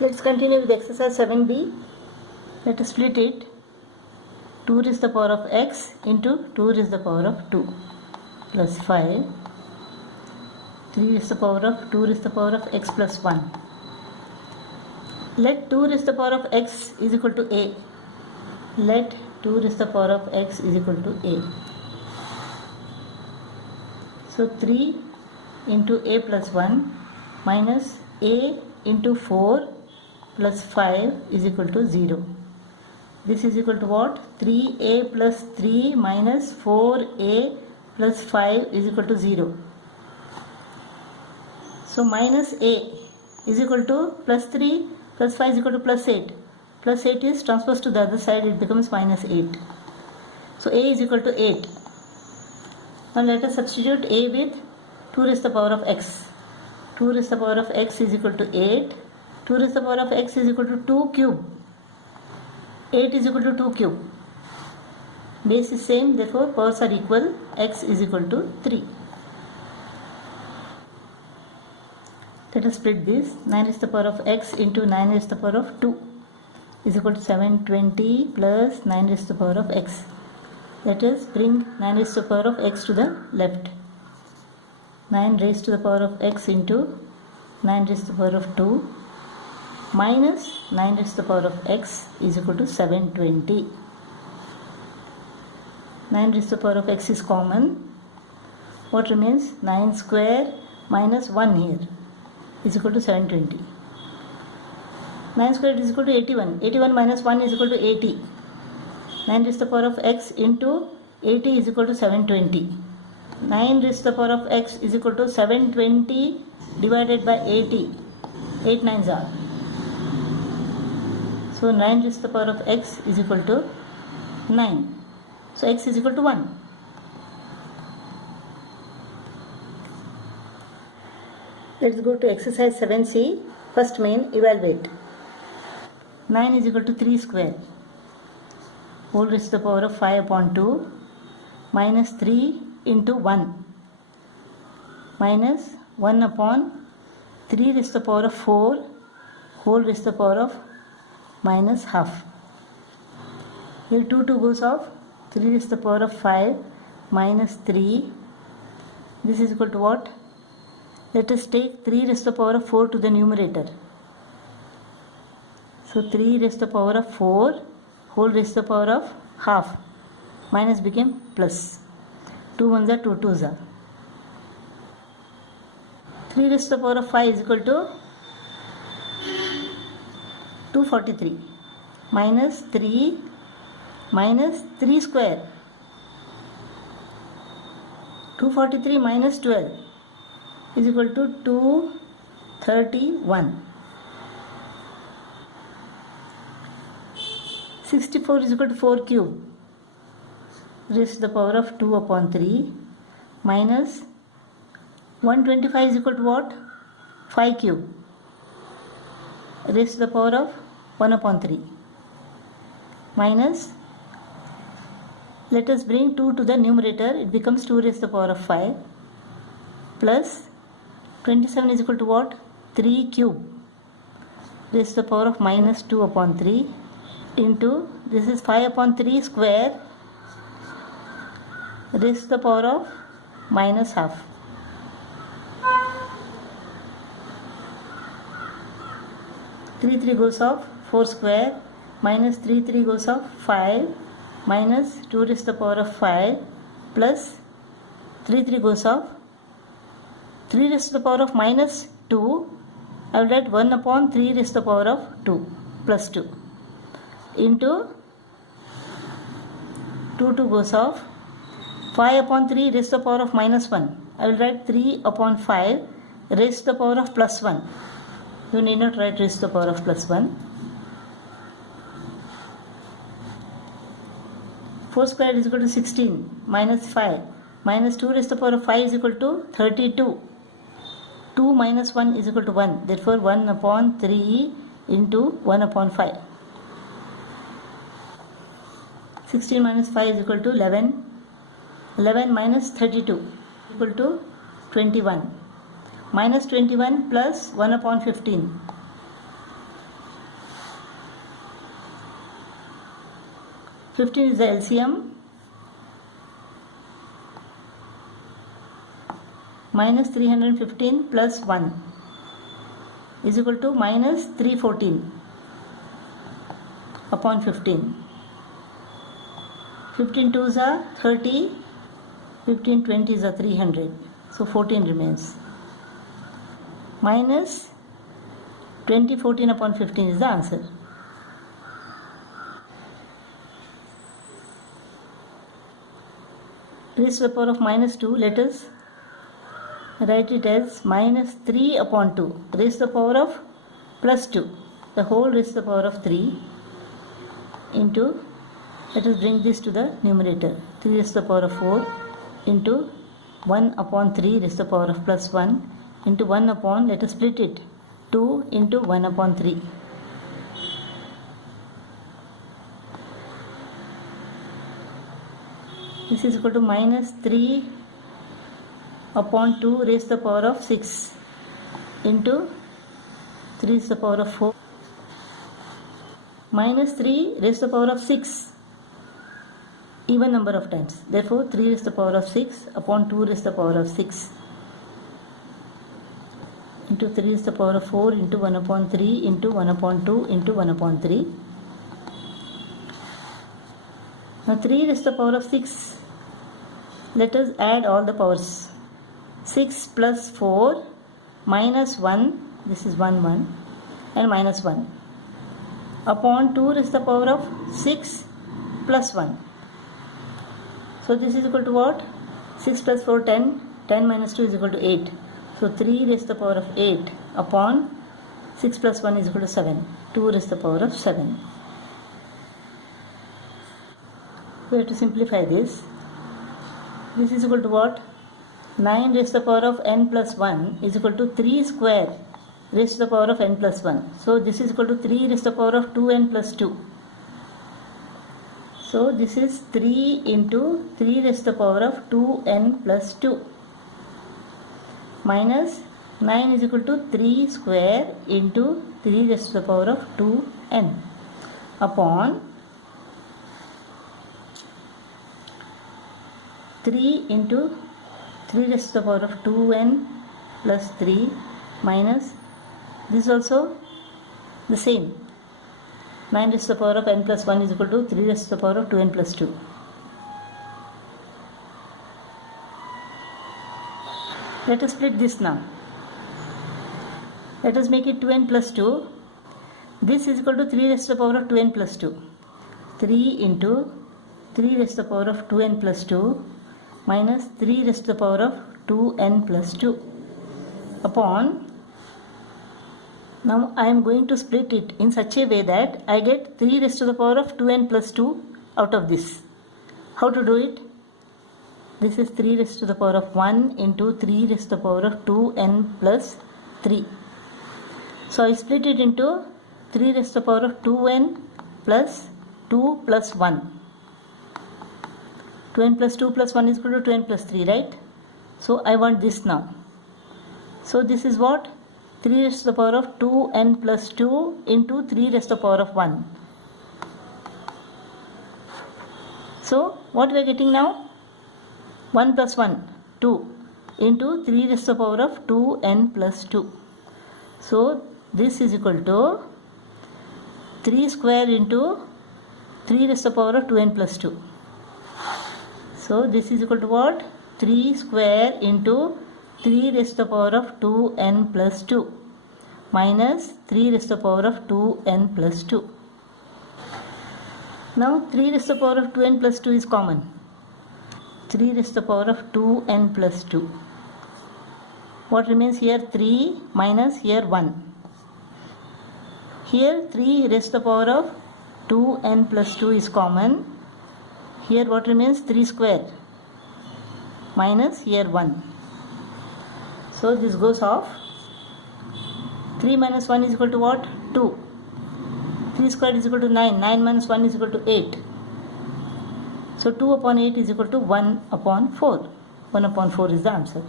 Let's continue with exercise 7b. Let us split it. 2 raised to the power of x into 2 raised to the power of 2 plus 5. 3 raised to the power of 2 raised to the power of x plus 1. Let 2 raised to the power of x is equal to a. Let 2 raised to the power of x is equal to a. So 3 into a plus 1 minus a into 4 plus 5 is equal to 0. This is equal to what? 3a plus 3 minus 4a plus 5 is equal to 0. So minus a is equal to plus 3 plus 5 is equal to plus 8. Plus 8 is transposed to the other side, it becomes minus 8. So a is equal to 8. Now let us substitute a with 2 raised to the power of x. 2 raised to the power of x is equal to 8. 2 raised to the power of x is equal to 2 cube. 8 is equal to 2 cube. Base is same, therefore powers are equal. X is equal to 3. Let us split this. 9 raised to the power of x into 9 raised to the power of 2 is equal to 720 plus 9 raised to the power of x. Let us bring 9 raised to the power of x to the left. 9 raised to the power of x into 9 raised to the power of 2 minus 9 raised to the power of x is equal to 720. 9 raised to the power of x is common. What remains? 9 square minus 1 here is equal to 720. 9 square is equal to 81. 81 minus 1 is equal to 80. 9 raised to the power of x into 80 is equal to 720. 9 raised to the power of x is equal to 720 divided by 80. 8 nines are. So 9 raised to the power of x is equal to 9. So x is equal to 1. Let's go to exercise 7c. First main, evaluate. 9 is equal to 3 square. Whole raised to the power of 5 upon 2 minus 3 into 1 minus 1 upon 3 raised to the power of 4 whole raised to the power of minus half. Here 2 goes off. 3 raised to the power of 5 minus 3. This is equal to what? Let us take 3 raised to the power of 4 to the numerator. So 3 raised to the power of 4 whole raised to the power of half. Minus became plus. 2 ones are 2 twos are. 3 raised to the power of 5 is equal to 243 minus 3 square. 243 minus 12 is equal to 231. 64 is equal to 4 cube. Raised to the power of 2 upon 3 minus 125 is equal to what? 5 cube. Raised to the power of 1 upon 3 minus, let us bring 2 to the numerator, it becomes 2 raised to the power of 5 plus 27 is equal to what? 3 cube raised to the power of minus 2 upon 3 into, this is 5 upon 3 square raised to the power of minus half. Three goes off. 4 square minus 3 goes off. 5 minus 2 raised to the power of 5 plus 3 goes off. 3 raised to the power of minus 2. I will write 1 upon 3 raised to the power of 2 plus 2 into 2 goes off. 5 upon 3 raised to the power of minus 1. I will write 3 upon 5 raised to the power of plus 1. You need not write raised to the power of plus 1. 4 squared is equal to 16 minus 5 minus 2 raised to the power of 5 is equal to 32. 2 minus 1 is equal to 1. Therefore 1 upon 3 into 1 upon 5. 16 minus 5 is equal to 11. 11 minus 32 equal to 21. Minus 21 plus 1 upon 15. 15 is the LCM. Minus 315 plus 1 is equal to minus 314 upon 15. 15 twos are 30, 15 20s are 300, so 14 remains. Minus 2014 upon 15 is the answer. Raised to the power of minus 2, let us write it as minus 3 upon 2 raised to the power of plus 2, the whole raised to the power of 3 into, let us bring this to the numerator, 3 raised to the power of 4 into 1 upon 3 raised to the power of plus 1 into 1 upon, let us split it, 2 into 1 upon 3. This is equal to minus 3 upon 2 raised to the power of 6 into 3 raised to the power of 4 minus 3 raised to the power of 6, even number of times. Therefore 3 raised to the power of 6 upon 2 raised to the power of 6 into 3 raised to the power of 4 into 1 upon 3 into 1 upon 2 into 1 upon 3. Now 3 raised to the power of 6, let us add all the powers. 6 plus 4 minus 1, this is 1 1 and minus 1 upon 2 raised to the power of 6 plus 1. So this is equal to what? 6 plus 4 10, 10 minus 2 is equal to 8. So 3 raised to the power of 8 upon 6 plus 1 is equal to 7, 2 raised to the power of 7. We have to simplify this. This is equal to what? 9 raised to the power of n plus 1 is equal to 3 square raised to the power of n plus 1. So this is equal to 3 raised to the power of 2n plus 2. So this is 3 into 3 raised to the power of 2n plus 2 minus 9 is equal to 3 square into 3 raised to the power of 2n upon 3 into 3 raised to the power of 2n plus 3 minus, this is also the same, 9 raised to the power of n plus 1 is equal to 3 raised to the power of 2n plus 2. Let us split this now. Let us make it 2n plus 2. This is equal to 3 raised to the power of 2n plus 2. 3 into 3 raised to the power of 2n plus 2 minus 3 raised to the power of 2n plus 2 upon, now I am going to split it in such a way that I get 3 raised to the power of 2n plus 2 out of this. How to do it? This is 3 raised to the power of 1 into 3 raised to the power of 2n plus 3. So I split it into 3 raised to the power of 2n plus 2 plus 1. 2n plus 2 plus 1 is equal to 2n plus 3, right? So I want this now. So this is what? 3 raised to the power of 2n plus 2 into 3 raised to the power of 1. So what we are getting now? 1 plus 1, 2 into 3 raised to the power of 2n plus 2. So this is equal to 3 square into 3 raised to the power of 2n plus 2. So this is equal to what? 3 square into 3 raised to the power of 2n plus 2 minus 3 raised to the power of 2n plus 2. Now 3 raised to the power of 2n plus 2 is common. 3 raised to the power of 2n plus 2. What remains here? 3 minus here 1. Here 3 raised to the power of 2n plus 2 is common. Here what remains? 3 square minus here 1. So this goes off. 3 minus 1 is equal to what? 2. 3 squared is equal to 9. 9 minus 1 is equal to 8. So 2 upon 8 is equal to 1 upon 4. 1 upon 4 is the answer.